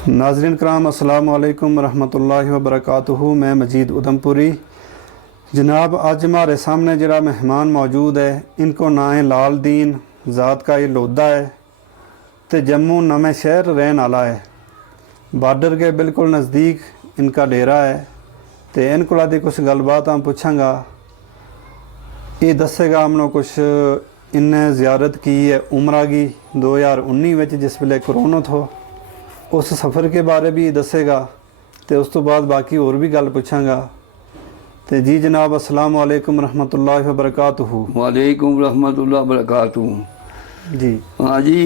नाज़रीन कराम अस्सलाम वालेकुम रहमतुल्लाहि व बरकातुहू। मैं मजीद उधमपुरी। जनाब अज हमारे सामने जरा मेहमान मौजूद है, इनको ना है लाल दीन, ज़ात का ये लोधा है तो जम्मू नवे शहर रहन वाला है। बार्डर के बिल्कुल नज़दीक इनका डेरा है तो इन कोला दी कुछ गलबात हम पूछांगा। ये दसेगा हमने कुछ इन्हें ज़ियारत की है उमरा की 2019 में जिस वेले कोरोना थो, उस सफ़र के बारे भी दसेगा तो उस तो बाद बाकी और भी गल पूछांगा। तो जी जनाब अस्सलाम वालेकुम रहमतुल्लाहि व बरकातुहू। वालेकुम रहमतुल्लाह बरकातुहू। जी हाँ जी,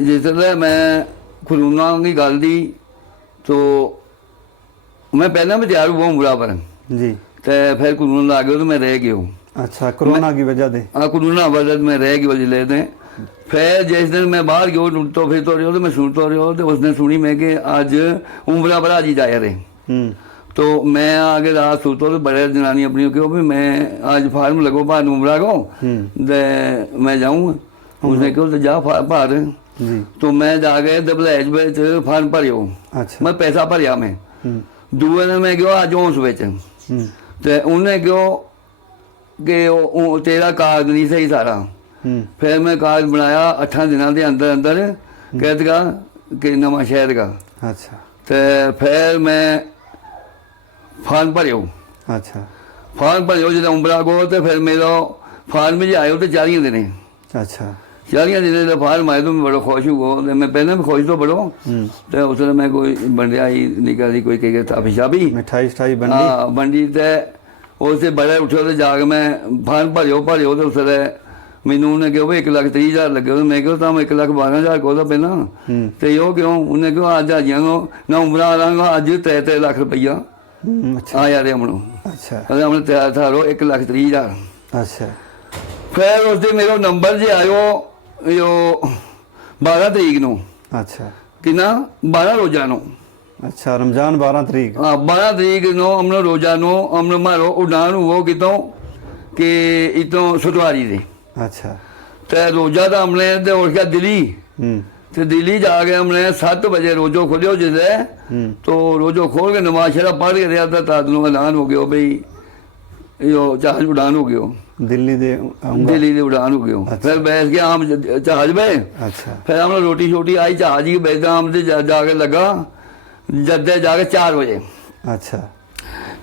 जिसले मैं कोरोना की गल दी तो मैं पहले में तैयार हुआ उमरा पर जी। तो फिर कोरोना आ गया तो मैं रह गया। अच्छा, कोरोना की वजह से? हाँ, कोरोना वजह मैं रह गया जिले थे। फिर जिस दिन मैं बाहर गया टुटतो फिरतो रहो तो मैं सुनता रहो तो उस दिन सुनी मैं कि अज उमरा पर आज जाया रहे। तो मैं आगे रात सोता तो बड़े जनानी अपनी क्यों भी मैं आज फार्म लगो भार उमरा को तो मैं जाऊँगा। उसने क्यों तो जा भार। तो मैं जाके दबलैज फार्म भरियो। अच्छा। मैं पैसा भरिया मैं दूए ने मैं गया अज उस तो उन्हें क्यों कि तेरा कागज नहीं सही सारा। फिर मैं कागज बनाया 8 दिनों के अंदर अंदर कहते का कि नवा शहर का। अच्छा। तो फिर मैं फार्म भरियो। अच्छा। फार्म भरियो जो उमरा को तो फिर मेरा फार्म जी आयो तो 40 दिन। अच्छा। 40 दिन जो फार्म आए तो मैं बड़ा खुश हुआ। तो मैं पहले भी खुश तो बड़ो तो उसने मैं कोई बंडियाई निकाली कोई कह ताफी शाबी मिठाई शिठाई बंडी। हाँ बंडी तो उससे बड़े उठो तो जाके मैं फार्म भरियो तो उसने मैनू उन्हें कहो भाई 1,30,000 लगे तो मैं कहो तो 1,12,000 को पहला तो यो क्यों उन्हें कहो अज आजिया ना उमरा लाँगा अज 3 लाख रुपया आया रे हमनों। अच्छा। हमने तैयार था 1,30,000। अच्छा। फिर उस दिन मेरा नंबर जो आयो यो 12 तरीक नू। अच्छा। कि ना 12 रोजा नो। अच्छा, रमजान 12 तरीक। हाँ 12 तरीक नो हमने रोजा नो हमने मारो उड़ान हुआ कितों कि इतों सुटवारी दे। अच्छा। तो रोजा तो हमने तो उठ गया दिल्ली। तो दिल्ली जाके हमने 7 बजे रोजो खोलियो जिसे तो रोजो खोल के नमाज शरा पढ़ के रहा था तादनों ऐलान हो गया भाई यो जहाज उड़ान हो गया दिल्ली दे उड़ान हो गया। फिर बैठ गया हम जहाज में। अच्छा। फिर हमने रोटी शोटी आई जहाज की बैठा हम जाके लगा जद्दे जाके 4 बजे। अच्छा।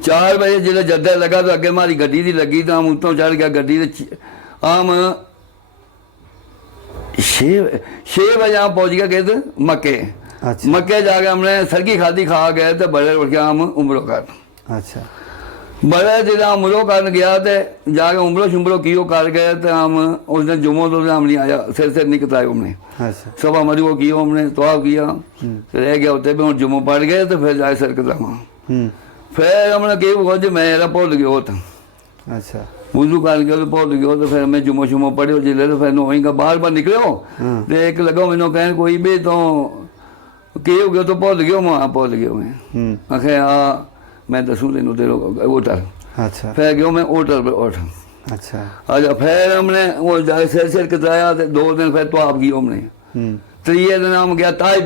4 बजे जो जद्दे लगा तो अगे हमारी गड्डी की लगी तो हम उत्तों चढ़ गया गड्डी हम 6 बजे हम पहुंच गया कहते मक्के। अच्छा। मक्के जाके हमने सरगी खादी खा गए तो बड़े उठ गया हम उमरो कर। अच्छा। बड़े जिले उमरो कर गया तो जाके उमरो शुमरो कियो कर गए तो हम उस दिन जुम्मो तो हम नहीं आया सिर नहीं कताया हमने। अच्छा। सब हमारी वो किया हमने तवाफ किया तो रह गया होते भी जुम्मो पड़ गए तो फिर जाए सर कतावा। फिर हमने कही खोज मैं यार भुल गया था। अच्छा। वजू कर गया तो भुल गया तो फिर मैं जुम्मो शुम्मो पढ़ियो जिले तो फिर वहीं का बाहर निकलो तो एक लगा मैंने कहन कोई भी तो की हो गया तो भुल गया मैं भुल गया मैं आखे हाँ मैं दसूँ तेन तेरे होटल। अच्छा। फिर गया मैं होटल पर उठ। अच्छा। अच्छा फिर हमने वो जाके सिर कतराया तो 2 दिन फिर तो आप गया हमने 3 दिन हम गया ताइफ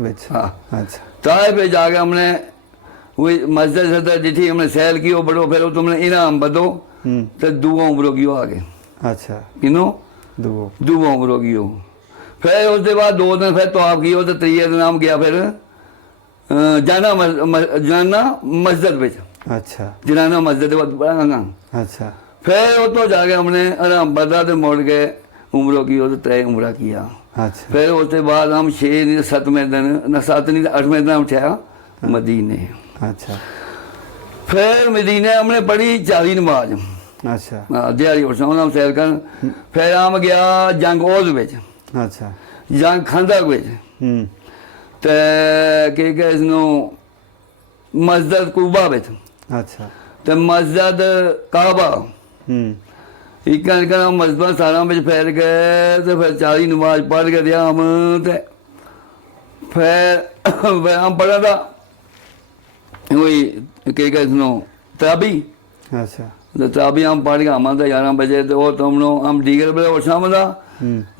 में। हाँ। अच्छा। ताइफ में जाके हमने वही मस्जिद सदर जिठी हमने सैल कियो बड़ो फिर तुमने इनाम बदो तो दुआ उमरो गियो आगे। अच्छा। किनो दुआ उमरो गियो। फिर उसके बाद 2 दिन फिर तो आप गियो तो 3 दिन हम गया फिर जाना मस्जिद में। अच्छा। जनाना मस्जिद बड़ा। अच्छा। फिर वो तो जाके हमने आराम बदा तो मुड़ के उमरो गियो तो 3 उमरा किया। अच्छा। फिर उसके बाद हम 6 7वें दिन ना 7 नहीं 8वें दिन उठाया मदीने। अच्छा। फिर मदीने हमने पढ़ी 40 नमाज। अच्छा। हाँ दिहाड़ी उठा सैर कर। फिर हम गया जंग ओज में। अच्छा। जंग खंदक में तो के इसनो मस्जिद कूबा में। अच्छा। तो मस्जिद काबा इक्का इक्का मस्जिद सारा में फैल गए तो फिर 40 नमाज पढ़ के दिया हम तो फिर हम पढ़ा था वही के इसनो तराबी। अच्छा। तो तराबी हम पढ़ के हम 11 बजे तो वो तुम हम डीगर बजे शाम था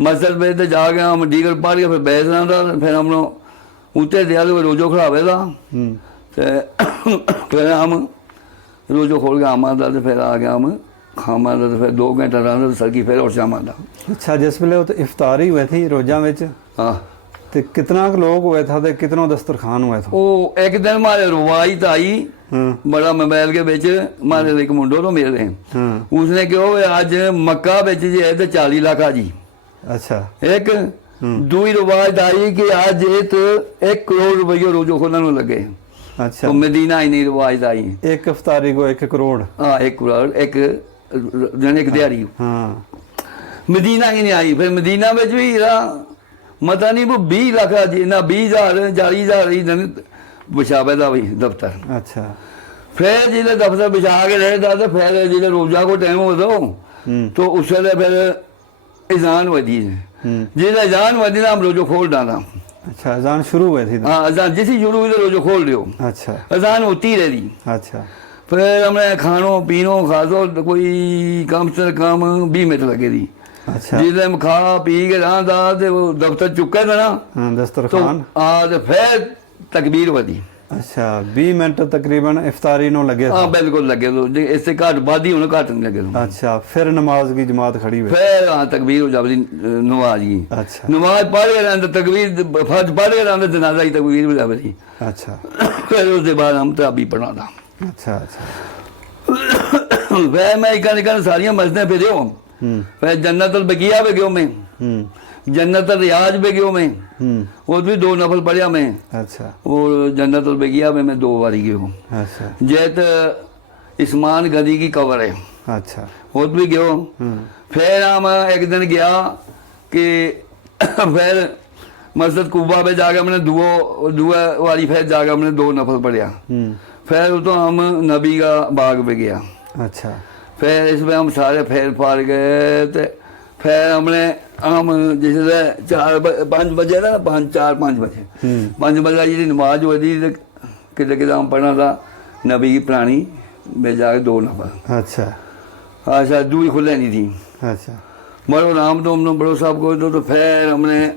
मस्जिद में तो जाके हम डीगर पढ़ के फिर बैठना था फिर हम लोग ਉੱਤੇ ਦਿਆ ਤੇ ਰੋਜੋ ਖੜਾਵੇ ਦਾ ਤੇ ਫਿਰ ਹਮ ਰੋਜੋ ਖੋਲ ਕੇ ਆਮਾਂ ਦਾ ਤੇ ਫਿਰ ਆ ਗਿਆ ਹਮ ਖਾਮਾਂ ਦਾ ਤੇ ਫਿਰ 2 ਘੰਟਾ ਰਹਿੰਦਾ ਸਰਗੀ ਫਿਰ और शामां ਦਾ। अच्छा जिस वेले तो इफ्तारी हुई थी रोजा में हाँ तो कितना लोग हुए था तो कितना दस्तरखान हुआ था? वो एक दिन हमारे रवायत आई बड़ा मोबाइल के बेच हमारे एक मुंडो तो मिल रहे उसने क्यों आज मक्का बेच जी है तो 40 लाख जी। अच्छा एक दूसरी रवायत आई कि आज तो 1 करोड़ रुपये रोजो खोलने लगे। अच्छा तो मदीना ही नहीं रवायत आई एक इफ्तारी को 1 करोड़। हाँ 1 करोड़ एक एक दिहाड़ी हाँ मदीना ही नहीं आई। फिर मदीना में भी मता नहीं वो 20 लाख जी ना 20,000 40,000 ही बिछावे का भी दफ्तर। अच्छा फिर जिले दफ्तर बिछा के रहता तो फिर जिले रोजा को टाइम हो तो उस वेले फिर अजान वधी जिले अजान वधी ना हम रोजो खोल डाला। अच्छा अजान शुरू हुई थी? हाँ अजान जिसी शुरू हुई तो रोजो खोल दियो। अच्छा अजान होती रही। अच्छा फिर हमने खानो पीनो खासो कोई कम से कम 20 मिनट लगे थी। अच्छा जिले हम खा पी के रहा तो वो दफ्तर चुका था ना हाँ तो दस्तरखान। तो फिर तकबीर वधी। अच्छा 20 मिनट तकरीबन इफ्तारी नो लगे? हाँ बिल्कुल लगे तो इससे घट बादी होने घट नहीं लगे। अच्छा फिर नमाज की जमात खड़ी हुई? फिर हाँ तकबीर हो जाती नमाज की। अच्छा नमाज पढ़ के रहते तकबीर फर्ज पढ़ के रहते जनाजा की तकबीर हो जाती। अच्छा फिर उसके बाद हम तराबी पढ़ा था। अच्छा अच्छा फिर मैं इकन सारिया मस्जिदें फिर फिर जन्नतुल बकिया पे गयो मैं जन्नतुल रियाज पे गयो मैं वो भी 2 नफल पढ़िया मैं। अच्छा और जन्नतुल बकिया में मैं 2 बारी गयो। अच्छा जैत इस्मान गदी की कबर है अच्छा वो भी गयो। फिर हम एक दिन गया कि फिर मस्जिद कुबा पे जाकर हमने दुआ वाली फिर जाकर हमने 2 नफल पढ़िया। फिर तो हम नबी का बाग पे गया। अच्छा फिर इसमें हम सारे फेर फार गए तो फिर हमने हम जिसले 5 बजे ना 5 बजे 5 बजे जी नमाज हुई थी कितने कितने हम पढ़ना था नबी की पुरानी में जाके 2 नफल। अच्छा अच्छा दूरी खुले नहीं थी। अच्छा बड़ो राम तो हमने बड़ो साहब को तो फिर हमने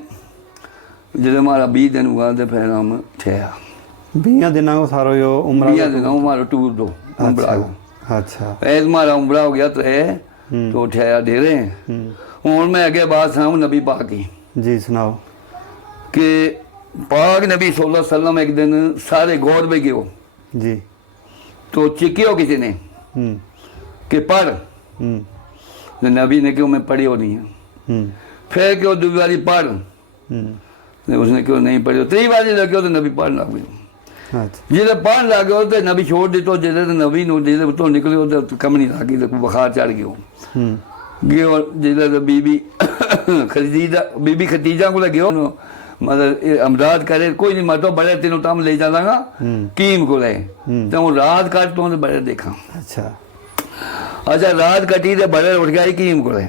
जब हमारा 20 दिन हुआ तो फिर हम ठहरा 20 दिन को सारो यो उम्र 20 दिन हमारा टूर दो उम्रा को। अच्छा ऐसे हमारा उम्रा हो गया तो ठहरा दे रहे हैं। हूँ मैं अगे बात सुनाऊँ नबी पाक की। जी सुनाओ। कि पाक नबी सल्लल्लाहु अलैहि वसल्लम एक दिन सारे गौर में गयो जी तो चिकियो किसी ने कि पढ़ तो नबी ने क्यों मैं पढ़ी हो नहीं है। फिर क्यों दूसरी बारी पढ़ उसने क्यों नहीं पढ़ी। 3 बारी लगे तो नबी पढ़ लग गयो। अच्छा जिसे पढ़ लग गयो तो नबी छोड़ दितो जिसे तो नबी जिसे तो निकलो तो कम नहीं लगी तो बुखार चढ़ गयो गयो जिसे तो बीबी खतीजा को गयो मतलब अमदाद करे कोई नहीं मतो बड़े तेन तम ले जागा कीम को ले तो रात कट तो बड़े देखा। अच्छा अच्छा रात कटी तो बड़े उठ गया कीम को ले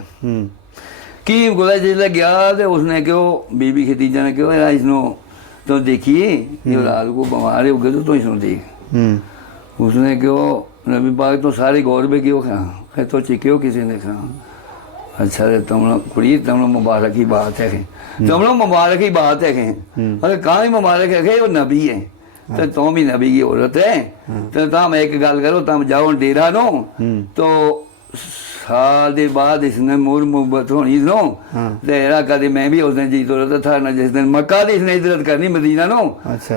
कीम को जिसले गया तो उसने क्यों बीबी खतीजा ने क्यों इसनो तो देखिए ये रात को बीमार हो गए तो इसनो देख उसने क्यों नबी पाक तो सारे गौर में क्यों खा फिर तो चिक्यो किसी ने खा। अच्छा तुम लोग कुड़ी तुम लोग मुबारक की बात है तुम लोग मुबारक की बात है अरे कहाँ ही मुबारक है वो नबी है तो तुम भी नबी की औरत है तो तुम एक गल करो तुम जाओ डेरा नो तो साल के बाद इसने मूर मुहब्बत होनी नो तेरा कभी मैं भी उस दिन जी तो था ना जिस दिन मक्का की इसने इज्जत करनी मदीना नो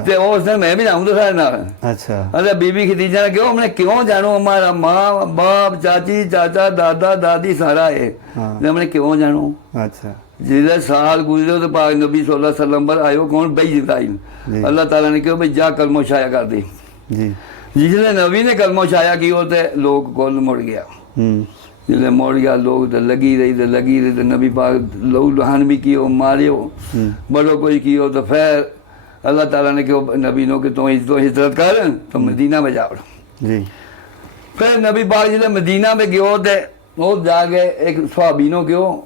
ते उस दिन मैं भी जाऊँ तो सारे नाल। अच्छा अरे बीबी खदीजा ने क्यों हमने क्यों जानो हमारा माँ बाप चाची चाचा दादा दादी सारा है हमने क्यों जानो। अच्छा जिस साल गुजरे तो पाक नबी सल्लल्लाहु अलैहि वसल्लम पर आयो कौन भाई जिब्राइल अल्लाह ताला ने क्यों भाई जा कलमो शाया कर दे जिसने नबी ने कलमो शाया की होते लोग कौन मुड़ गया जिसने मुड़ गया लोग तो लगी रही तो नबी पाक लहू लहान भी कियो मारियो बड़ो कोई कियो तो फिर अल्लाह ताला ने क्यों नबी नो कि तुम हिजरत कर तो मदीना में जाओ जी। फिर नबी पाक जिसने मदीना में गयो तो वो जाके एक सहाबी नो क्यों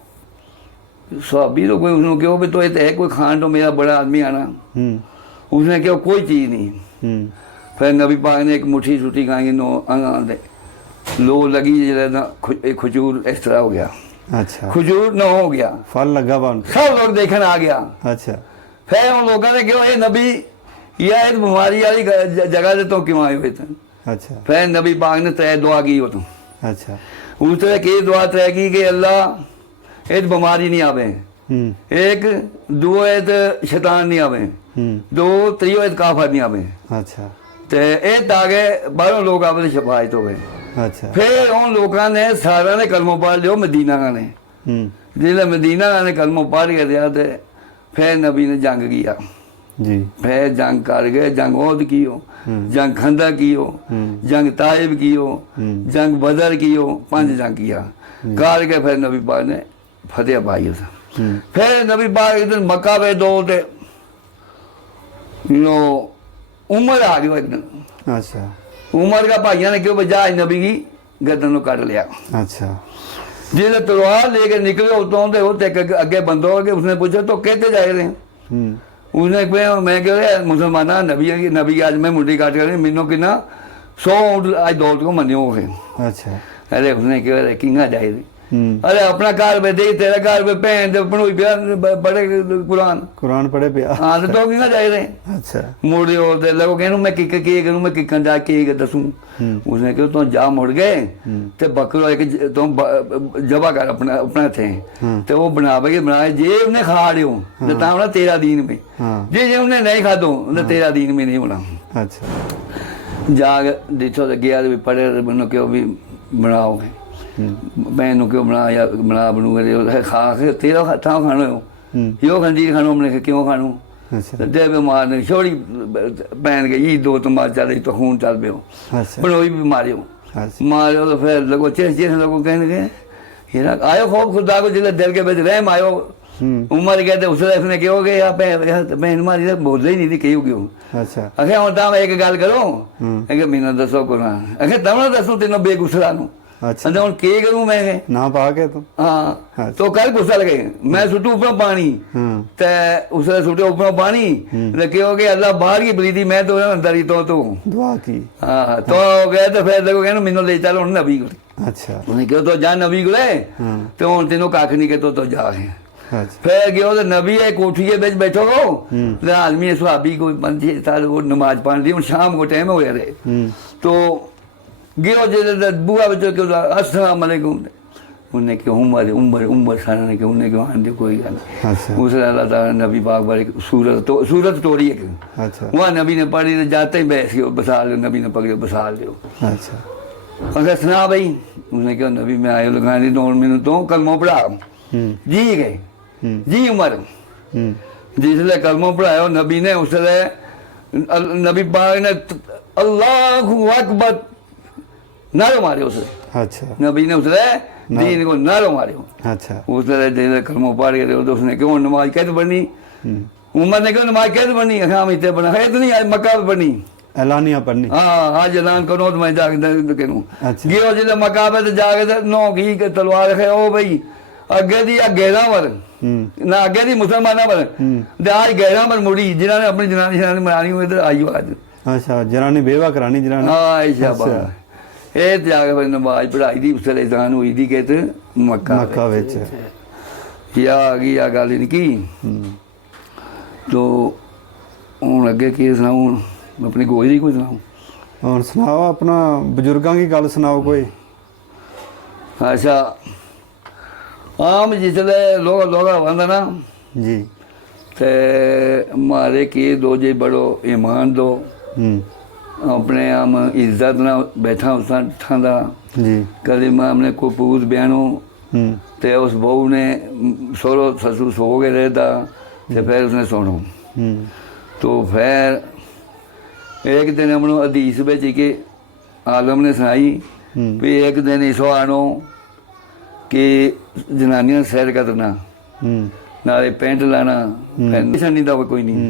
सहाबी तो कोई उसने क्यों भी तो ये है कोई खान तो मेरा बड़ा आदमी आना उसने क्यों कोई चीज़ नहीं। फिर नबी पाक ने एक मुट्ठी छुट्टी खाएंगे नो दे लो लगी ना खजूर इस तरह हो गया। अच्छा खजूर न हो गया फल लगा सब लोग देखने आ गया। अच्छा ਫਿਰ ਉਹ ਲੋਕਾਂ ਨੇ ਕਿਹਾ ਇਹ ਨਬੀ ਜਾਂ ਇਹ ਬਿਮਾਰੀ ਵਾਲੀ ਜਗ੍ਹਾ ਦੇ ਤੋਂ ਕਿਉਂ ਆਏ ਹੋਏ ਸਨ। अच्छा फिर नबी पाक ने तय दुआ की हो तो अच्छा उसने की दुआ तय की कि अल्लाह एक बीमारी नहीं आवे, एक दो शैतान नहीं आवे, दो त्रियो काफर नहीं आवे। अच्छा ते ਇਹ आगे बाहरों लोग आवे तो शफायत हो गए। अच्छा फिर उन लोगों ने सारा ने कलमो पढ़ लियो मदीना का ने जिसने मदीना का ने कलमो पढ़ के दिया तो फिर नबी ने जंग किया जी। फिर जंग कर गए, जंग ओद की हो, जंग खंदा की हो, जंग ताइब की हो, जंग बदर की हो, 5 जंग किया कर के फिर नबी पाक ने फतेह पाई उस। फिर नबी पाक एक दिन मक्का पे दो थे नो उमर आ गया एक दिन। अच्छा उमर का भाइयों ने क्यों बजा नबी की गर्दन को काट लिया। अच्छा जिसे तलवार लेके निकले उतों तो वो अगे बंदो के उसने पूछा तो कहते जा रहे हैं। उसने मैं कह मुसलमान नबी आज मैं मुंडी काट कर मैनू कि 100 ऊँट आज दौलत को मनियो हो। अच्छा अरे उसने कहा किंगा जाए अरे अपना घर पे दे तेरा घर पे भैन पढ़ोई पिया पढ़े कुरान पढ़े पिया। हाँ तो किंगा जाए रहे। अच्छा मुड़े और लगो कहूँ मैं किक की करूँ मैं किकन जा के दसूँ। उसने कहा तुम जा मुड़ गए ते बकरो एक तुम जबा कर अपना अपना थे ते वो बनाए जे उन्हें खा लियो तो ना तेरा दीन में, जे जे उन्हें नहीं खा दो तो तेरा दीन में नहीं होना। अच्छा जाग देखो तो गया भी पढ़े मैंने क्यों भी बनाओगे मैनू क्यों बना बनूंगा खा के तेरा था खाना हो यो खंजीर खानो हमने क्यों खानो दे बीमार ने छोड़ी पहन गई 2 तुम्हार चल रही तो खून चल पे बनोई भी मारियो मारियो तो फिर लगो चेस चेस लोगों कहने गए हीरा आयो खौफ खुदा को जिले दिल के बीच रहम आयो। उमर कहते उसने क्यों गए यहाँ पे बहन मारी बोल ही नहीं थी क्यों क्यों। अच्छा अखे हम तुम एक गल करो अगे मैंने दसो कुरान अखे तब दसो तेनों बेगुसरा नू। अच्छा हूँ की करूँ मैं ना पा के तुम हाँ तो कल गुस्सा लगे मैं सुटू ऊपर पानी ते उसने सुटे ऊपर पानी क्यों हो गया अल्लाह बाहर की बली थी मैं तो अंदर ही तो दुआ की हाँ तो गए तो फिर देखो कहना मैनू ले चलो नबी को। अच्छा उन्हें क्यों तो जा नबी को तो हूँ तेनों कख नहीं के तो जा फिर गयो तो नबी है कोठी के बिच बैठो हो आदमी सुहाबी को वो नमाज पढ़ दी शाम को टाइम हो रहे तो गयो जो बुआ बच्चों क्यों अस्सलाम वालेकुम उन्हें क्यों उम्र सारा ने क्यों उन्हें क्यों आंदे कोई गल उसने अल्लाह ताला नबी पाक बारे सूरत तोड़ी है। अच्छा वहाँ नबी ने पढ़ी तो जाते ही बैठ गयो बसा लो नबी ने पकड़ो बसा लो। अच्छा अगर सुना भाई उसने क्यों नबी में आयो लगाने दो मैंने तो कलमो पढ़ा जी गए जी उमर जिसने कलमो पढ़ाया नबी ने उसने नबी पाक ने अल्लाहु अकबर नारो मारे उसे। अच्छा नबी ने उसने दीन को नारो मारे। अच्छा उसने दिन कलमो पढ़ के तो उसने क्यों नमाज कैसे पढ़नी उमर ने क्यों नमाज कैसे पढ़नी हम इतने पढ़ा है तो नहीं आज मक्का पे पढ़नी एलानिया पढ़नी हाँ आज ऐलान करो तो मैं जाके करूँ। गियो जिले मक्का पे तो जाके नौ की तलवार रखे ओ भाई अगे दी गेरा पर ना अगे दी मुसलमाना पर आज गेरा पर मुड़ी जिन्होंने अपनी जनानी मनानी हुई इधर आई आज। अच्छा जनानी बेवा करानी जनानी हाँ ऐसा ਇਹ ਤੇ ਆ ਕੇ ਫਿਰ ਨਮਾਜ਼ ਪੜਾਈ ਦੀ ਉਸਲੇ ਜ਼ਾਨ ਹੋਈ ਦੀ ਕਿ ਤੇ ਮੱਕਾ ਵਿੱਚ ਯਾ ਆ ਗਈ ਆ ਗੱਲ ਨਹੀਂ ਕੀ ਤੋ ਹੁਣ ਅੱਗੇ ਕੀ ਸੁਣਾਉਂ ਆਪਣੀ ਗੋਈ ਦੀ ਕੋਈ ਸੁਣਾਉਂ ਹੁਣ ਸੁਣਾਓ ਆਪਣਾ ਬਜ਼ੁਰਗਾਂ ਦੀ ਗੱਲ ਸੁਣਾਓ ਕੋਈ। ਅੱਛਾ ਆਮ ਜਿਸਲੇ ਲੋਗ ਆਉਂਦਾ ਨਾ ਜੀ ਤੇ ਮਾਰੇ ਕੀ ਦੋ ਜੇ ਬੜੋ ਈਮਾਨ ਦੋ अपने आम इज्जत ना बैठा उस ठंडा जी कभी मैं अपने को पूछ बयानों ते उस बहू ने सोरो ससुर सो के रहता तो फिर उसने सुनो तो फिर एक दिन हमने हदीस में के आलम ने सुनाई भी एक दिन इस आनो कि जनानियां सैर करना नाले पेंट लाना निशानी का कोई नहीं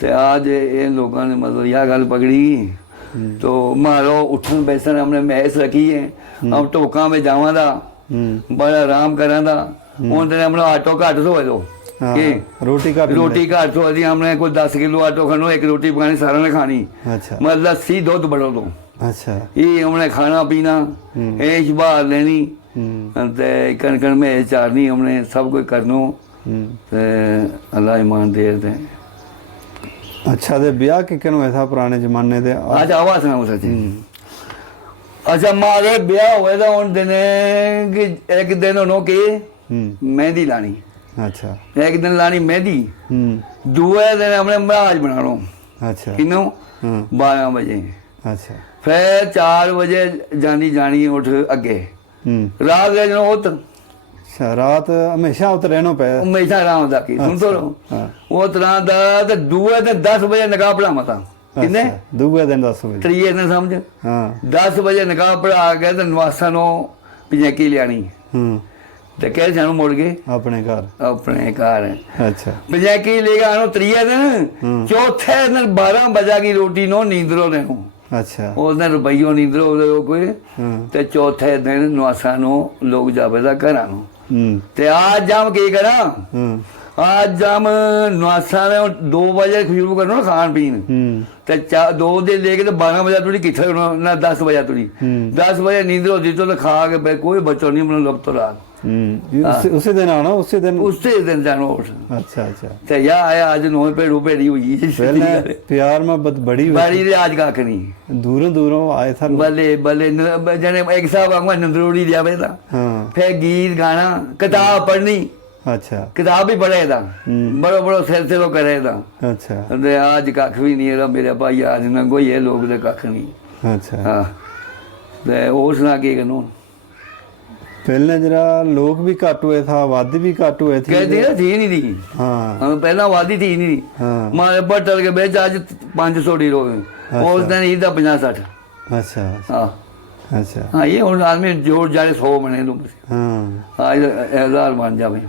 तो आज इन लोगों ने मतलब यह गल पकड़ी तो मारो उठन बैसन हमने मैस रखी है हम टोका में जावा था बड़ा आराम करा था उन दिन हमने आटो घट सो दो रोटी घट सो दी हमने कोई 10 किलो आटो खानो एक रोटी पकानी सारा ने खानी मतलब लस्सी दुध बड़ो दो। अच्छा ये हमने खाना पीना ऐश बहार लेनी कण कण में चारनी हमने सब कुछ करनो ਤੇ ਅੱਲਾ ਈਮਾਨ ਦੇ ਤੇ ਅੱਛਾ ਤੇ ਵਿਆਹ ਕਿਕਨ ਹੋਇਆ ਥਾ ਪੁਰਾਣੇ ਜ਼ਮਾਨੇ ਦੇ ਅੱਜ ਆਵਾਜ਼ ਸੁਣਾਓ ਸੱਚੀ ਅੱਛਾ ਮਾਰੇ ਵਿਆਹ ਹੋਏ ਤਾਂ ਹੁਣ ਦਿਨੇ ਕਿ ਇੱਕ ਦਿਨ ਉਹਨੋਂ ਕਿ ਮਹਿੰਦੀ ਲਾਣੀ ਅੱਛਾ ਇੱਕ ਦਿਨ ਲਾਣੀ ਮਹਿੰਦੀ ਹੂੰ ਦੂਏ ਦਿਨ ਆਪਣੇ ਮਹਾਰਾਜ ਬਣਾ ਲਓ ਅੱਛਾ ਕਿਨੂੰ ਹਾਂ 12 ਵਜੇ ਅੱਛਾ ਫਿਰ 4 ਵਜੇ ਜਾਣੀ ਉੱਠ ਅੱਗੇ ਹੂੰ ਰਾਤ ਦੇ ਜਦੋਂ ਉੱਤ ਅੱਛਾ ਰਾਤ ਹਮੇਸ਼ਾ ਉਤ ਰਹਿਣਾ ਪਿਆ ਹਮੇਸ਼ਾ ਆਰਾਮ ਦਾ ਕੀ ਸੁਣ ਤੋ ਰਹੋ ਹਾਂ ਉਹ ਤਰ੍ਹਾਂ ਦਾ ਤੇ ਦੂਏ ਦਿਨ 10 ਵਜੇ ਨਿਕਾਹ ਪੜਾਵਾਂ ਤਾਂ ਕਿੰਨੇ ਅੱਛਾ, ਦੂਏ ਦਿਨ 10 ਵਜੇ ਤਰੀਏ ਦਿਨ ਸਮਝ ਹਾਂ 10 ਵਜੇ ਨਿਕਾਹ ਪੜਾ ਕੇ ਤੇ ਨਵਾਸਾਂ ਨੂੰ ਪਜੈਕੀ ਲਿਆਣੀ ਹੂੰ ਤੇ ਕਹਿ ਸਾਨੂੰ ਮੁੜ ਗਏ ਆਪਣੇ ਘਰ ਆਪਣੇ ਘਰ ਅੱਛਾ ਪਜੈਕੀ ਲੈ ਗਿਆ ਨੂੰ ਤਰੀਏ ਦਿਨ ਚੌਥੇ ਦਿਨ 12 ਵਜੇ ਦੀ ਰੋਟੀ ਨੂੰ ਨੀਂਦਰੋਂ ਨੇ ਅੱਛਾ ਉਸ ਦਿਨ ਰੁਪਈਓ ਨੀਂਦਰੋਂ ਕੋਈ ਹਾਂ ਤੇ ਚੌਥੇ ਦਿਨ ਨਵਾਸਾਂ ਨੂੰ ਲੋਕ ਜਾਵੇ ਦਾ ਘਰਾਂ ਨੂੰ ਹੂੰ ਤੇ ਅੱਜ ਜਾਮ ਕੀ ਕਰਾਂ ਹੂੰ ਅੱਜ ਜਾਮ ਨਵਾਸਾਂ ਨੇ 2 ਵਜੇ ਸ਼ੁਰੂ ਕਰਨਾ ਖਾਣ ਪੀਣ ਹੂੰ ਤੇ 2 ਦੇ ਲੈ ਕੇ ਤੇ 12 ਵਜੇ ਤੁੜੀ ਕਿੱਥੇ ਹੋਣਾ ਨਾ 10 ਵਜੇ ਤੁੜੀ 10 ਵਜੇ ਨੀਂਦ ਹੋਦੀ ਤੋਂ ਖਾ ਕੇ ਬਈ ਕੋਈ ਬੱਚੋ ਨਹੀਂ ਮੈਨੂੰ ਲੱਭ ਤੋਂ ਰਾਤ ਉਸੇ ਦਿਨ ਆਣਾ ਉਸੇ ਦਿਨ ਜਾਣੋ ਅੱਛਾ ਅੱਛਾ ਤੇ ਯਾ ਆਇਆ ਅੱਜ ਨੋਂ ਭੇੜੂ ਭੇੜੀ ਹੋਈ ਪਹਿਲਾਂ ਪਿਆਰ ਮੁਹੱਬਤ ਬੜੀ ਬਾਰੀ ਦੇ ਅੱਜ ਕੱਖ ਨਹੀਂ ਦੂਰੋਂ ਆਏ ਥਾ ਬੱਲੇ ਜਨੇ ਇੱਕ ਸਾਹਿਬ ਆਂਗਾ ਨੰਦਰੋੜੀ ਜਾਵੇ ਤਾਂ ਹਾਂ ਫੇ ਗੀਤ ਗਾਣਾ ਕਿਤਾਬ ਪੜ੍ਹਨੀ ਅੱਛਾ ਕਿਤਾਬ ਹੀ ਪੜ੍ਹੇ ਦਾ ਬੜੋ ਸਿਰ ਤੇ ਉਹ ਕਰੇ ਦਾ ਅੱਛਾ ਤੇ ਅੱਜ ਕੱਖ ਵੀ ਨਹੀਂ ਇਹਦਾ ਮੇਰੇ ਭਾਈ ਅੱਜ ਨਾ ਕੋਈ ਇਹ ਲੋਕ ਦੇ ਕੱਖ ਨਹੀਂ ਅੱਛਾ ਹਾਂ ਤੇ ਹੋਰ ਸੁਣਾ ਕੀ ਕਹਨੂੰ ਪਹਿਲਾਂ ਜਿਹੜਾ ਲੋਕ ਵੀ ਘੱਟ ਹੋਏ ਥਾ ਆਬਾਦੀ ਵੀ ਘੱਟ ਹੋਏ ਥੀ ਕਹਿੰਦੇ ਨਾ ਥੀ ਨਹੀਂ ਦੀ ਹਾਂ ਪਹਿਲਾਂ ਆਬਾਦੀ ਥੀ ਨਹੀਂ ਹਾਂ ਮਾਰੇ ਬਟਲ ਕੇ ਵਿੱਚ ਅੱਜ 500 ਡੀ ਰੋਵੇ ਉਸ ਦਿਨ ਇਹਦਾ 50-60 ਅੱਛਾ ਹਾਂ ਅੱਛਾ ਹਾਂ ਇਹ ਹੁਣ ਆਦਮੀ ਜੋੜ ਜਾਏ 100 ਬਣੇ ਨੂੰ ਹਾਂ ਅੱਜ 1000 ਬਣ ਜਾਵੇ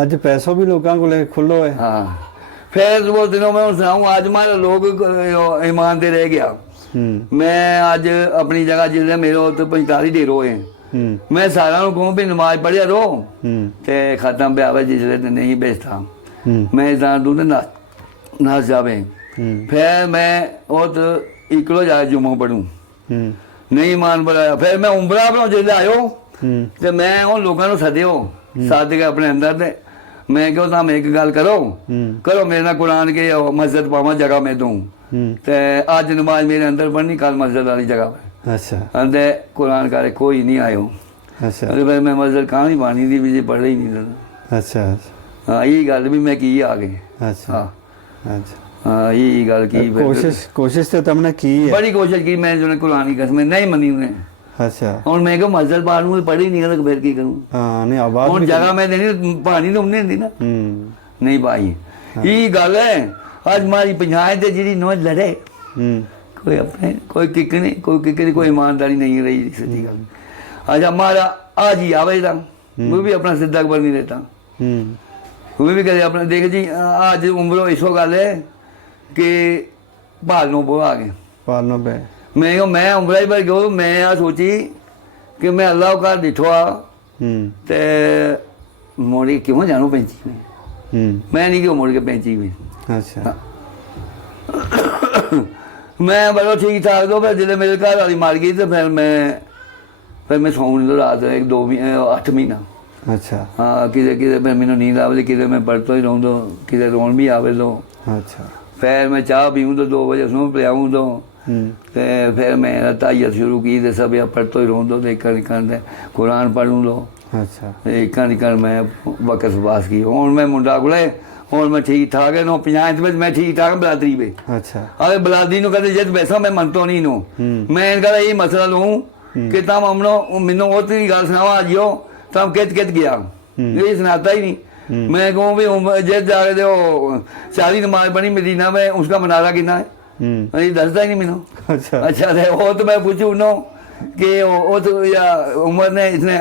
ਅੱਜ ਪੈਸਾ ਵੀ ਲੋਕਾਂ ਕੋਲੇ ਖੁੱਲੋ ਹੈ हाँ फिर वो दिनों में सुनाऊँ आज हमारे लोग ईमान दे रह गया मैं आज अपनी जगह जिसले मेरे तो 45 डेर होए मैं सारा कहूँ भी नमाज पढ़िया रो ते खत्म पे आवे जिसले तो नहीं बेचता मैं जान दूँ नाच जावे फिर मैं वो तो इकलो जाके जुम्मो पढ़ूँ नहीं ईमान बढ़ाया फिर मैं उम्रा बनाऊँ जिसले आयो तो मैं उन लोगों को सदे हो साथ के अपने अंदर दे मैं क्यों था एक गल करो मेरे ना कुरान के मस्जिद पावा जगह में दूँ ते आज नमाज मेरे अंदर पढ़नी कल मस्जिद वाली जगह पे अच्छा अंदर कुरान करे कोई नहीं आयो अच्छा अरे भाई मैं मस्जिद कहाँ नहीं पानी थी मुझे पढ़ ही नहीं था अच्छा हाँ यही गल भी मैं की आ गई अच्छा हाँ अच्छा हाँ यही गल की कोशिश तो तुमने की है बड़ी कोशिश की मैं जो कुरान की कसम नहीं मनी उन्हें अच्छा और मैं क्यों मस्जिद पार में पढ़ी नहीं तो फिर की करूँ हाँ नहीं आवाज और जगह मैं देनी पानी तो हमने दी ना नहीं पाई ये गल है आज हमारी पंचायत है जी नो लड़े कोई अपने कोई किकनी कोई ईमानदारी नहीं रही सच्ची गल आज हमारा आज ही आवे था वो भी अपना सिद्धा खबर नहीं देता वो भी कहते अपना देख जी आज उम्र इसो गल है कि पालनो पो आ गए पालनो पे मैं उम्र पर गयो मैं आ सोची कि मैं अल्लाह का दिठवा ते मोड़ी क्यों जानो पेंची में मैं नहीं क्यों मोड़ के पेंची में अच्छा मैं बड़ो ठीक ठाक दो फिर जिले मेरे घर वाली मार गई तो फिर मैं सौ नहीं रात 8 महीना अच्छा हाँ किधर फिर मैंने नींद आवे किधर मैं पढ़ता ही रहूँ तो किधर रोन भी आवे तो अच्छा फिर मैं चाह पीऊँ तो 2 बजे उसमें पियाऊँ तो फिर मैं तायत शुरू की तो सब पढ़ते ही रहूँ तो एक कुरान पढ़ूँ लो अच्छा एक मैं वक़्त पास की हूँ मैं मुंडा को हूँ मैं ठीक ठाक है 50 में मैं ठीक ठाक बलादरी पे अच्छा अगर बलादरी नु कहते जब वैसा मैं मनतो नहीं नो मैं इनका ये मसला लूँ कि तम हमनो मैनू वो तेरी गल सुनावा आज हो तम कित गया ये सुनाता ही नहीं मैं कहूँ भी जब जाके दो 40 नमाज पढ़ी मदीना में उसका मनारा कितना है नहीं दसदा ही नहीं मैनू अच्छा वो तो मैं पूछूँ नो कि वो तो या उमर ने इसने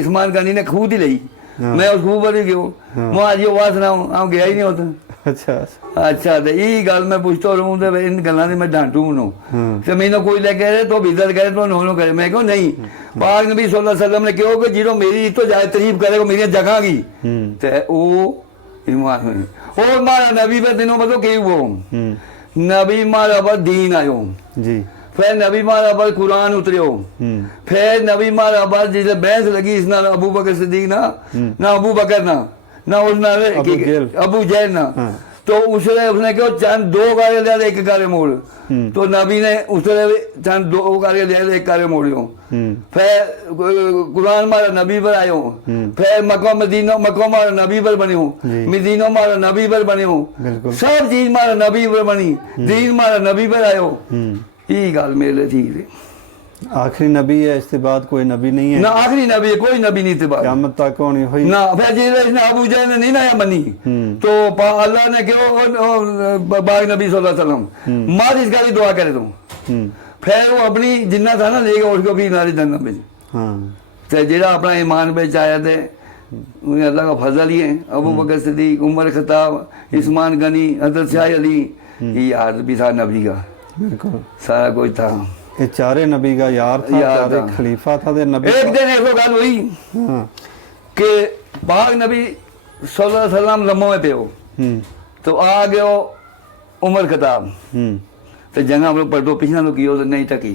इस्मान गनी ने खूद ही ली मैं उस खूब पर ही गयो मैं आज ये बात सुनाऊँ हम गया ही नहीं होता अच्छा तो यही गल मैं पूछता रहूँ तो इन गलों से मैं डांटू नो तो मैंने कोई लेके आए तो इज्जत करे तो नो करे मैं क्यों नहीं पाक नबी सल्लल्लाहु अलैहि वसल्लम ने क्यों कि जिरो मेरी तो जाए तारीफ करे मेरी जगह की तो वो ईमान में और मारा नबी पे दिनों मतलब कई वो नबी मारा पर दीन आयो जी फिर नबी मारा पर कुरान उतरियो फिर नबी मारा पर जिसे बहस लगी इस ना अबू बकर सिद्दीक ना अबू बकर ना ना उसने अबू जहल ना। तो उसने क्यों चंद 2 कार्य लिया 1 कार्य मोड़। तो नबी ने उसने चंद 2 कार्य लिया 1 कार्य मोड़ियो। फिर कुरान मारा नबी पर आयो। फिर मक्का मारा नबी पर बनियो। मदीना मारा नबी पर बनियो। सब चीज मारा नबी पर बनी। दीन मारा नबी पर आयो। यही गल मेरे लिए ठीक है। आखिरी नबी है, इसके बाद कोई नबी नहीं है ना। आखिरी नबी है, कोई नबी नहीं थे बाद क़यामत तक होनी हुई ना। फिर जिसने अबू जहल ने नहीं ना मनी तो अल्लाह ने क्यों बाग नबी सल्लल्लाहु अलैहि वसल्लम मार इसका भी दुआ करे तुम। फिर वो अपनी जिन्ना था ना लेगा उसको भी नारी जन्नत में। तो जेड़ा अपना ईमान पे आया थे उन्हें अल्लाह का फजल ही है। अबू बकर सिद्दीक, उमर खत्ताब, उस्मान गनी, हज़रत शाह अली, ये यार भी था नबी का। बिल्कुल सारा कुछ था। ये चारे नबी का यार था, चारे खलीफा था दे नबी। एक दिन ऐसा गल हुई कि पाक नबी सल्लल्लाहु अलैहि वसल्लम लम्बों में पे हो तो आ गयो उमर खत्ताब। तो जंगा हम लोग पढ़ो पिछला लोग कियो तो नहीं टकी।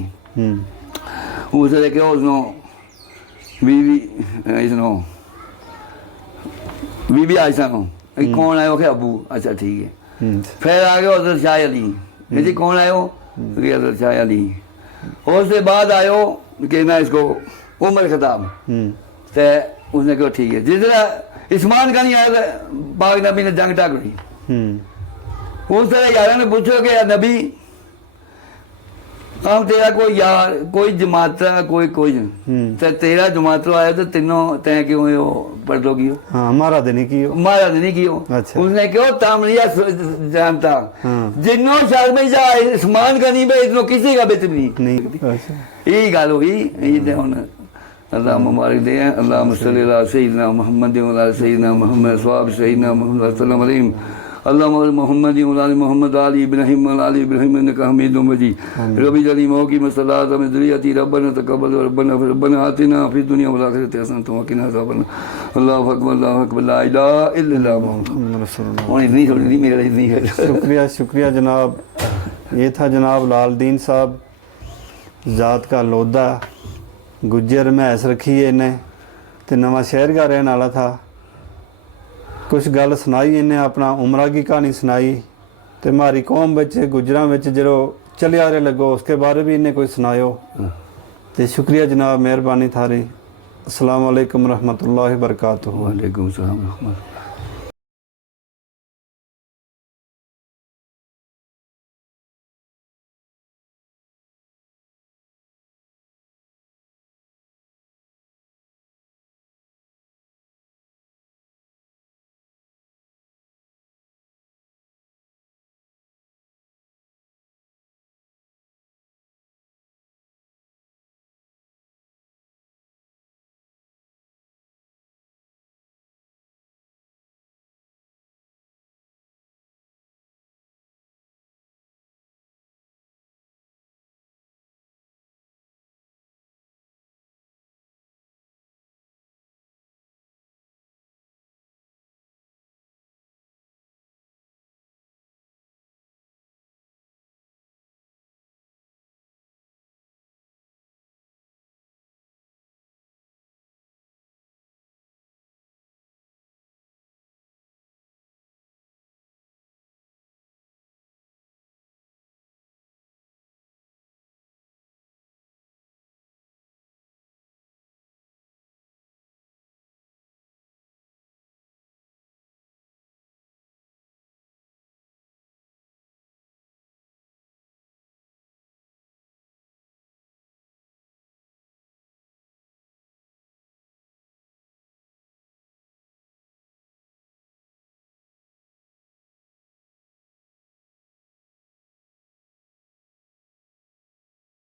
उसने क्यों उसनो बीबी इसनो बीबी आयशा नो कौन आयो के अबू। अच्छा ठीक है। फिर आ गयो हज़रत शाह अली। जी कौन आयो कि हज़रत शाह अली। उसके बाद आयो कि ना इसको उमर खत्ताब। तो उसने कहा ठीक है। जिस तरह उस्मान गनी आया था पाक नबी ने जंग टाकड़ी। उस तरह यार ने पूछो कि यार नबी हम तेरा कोई यार कोई जमाता कोई तो तेरा जमातरो आया तो तीनों तय क्यों पर्दो कियो। हमारा दिन कियो। हमारा दिन कियो। अच्छा। उसने क्यों तामरिया जानता जिन्हों शर्म जाए उस्मान गनी में इतनो किसी का बेत नहीं। यही गल हुई। अल्लाह मुबारक दे। अल्लाह सल्ली अला सय्यिदना मुहम्मद व अला सय्यिदना मुहम्मद सवाब सय्यिदना मुहम्मद सल्लल्लाहु अलैहि अल्लाह मोहम्मद मोहम्मद आली इब्राहिम आली इब्राहिम इन्नका हमीदुम मजीद। रब्बी जली मौकी मसल्लात में ज़ुरियती रब्बना तक़ब्बल रब्बना आतिना फ़िद दुनिया वल आखिरति हसनतम व क़िना अज़ाबन्नार। अल्लाहु अकबर ला इलाहा इल्लल्लाह मुहम्मद रसूलुल्लाह। और इतनी थोड़ी नहीं मेरा इतनी है। शुक्रिया शुक्रिया जनाब। ये था जनाब लाल दीन साहब ज़ात का लोधा गुज्जर महस रखी है इन्हें तो नवा शहर का रहने वाला था। कुछ गल सुनाई इन्हें अपना उमरा की कहानी सुनाई तो हमारी कौम बच्च गुजरां बच्च जो चले आ रहे लगो उसके बारे भी इन्हें कोई सुनायो। तो शुक्रिया जनाब मेहरबानी थारी। अस्सलाम वालेकुम रहमतुल्लाहि व बरकातुहू। वालेकुम सलाम।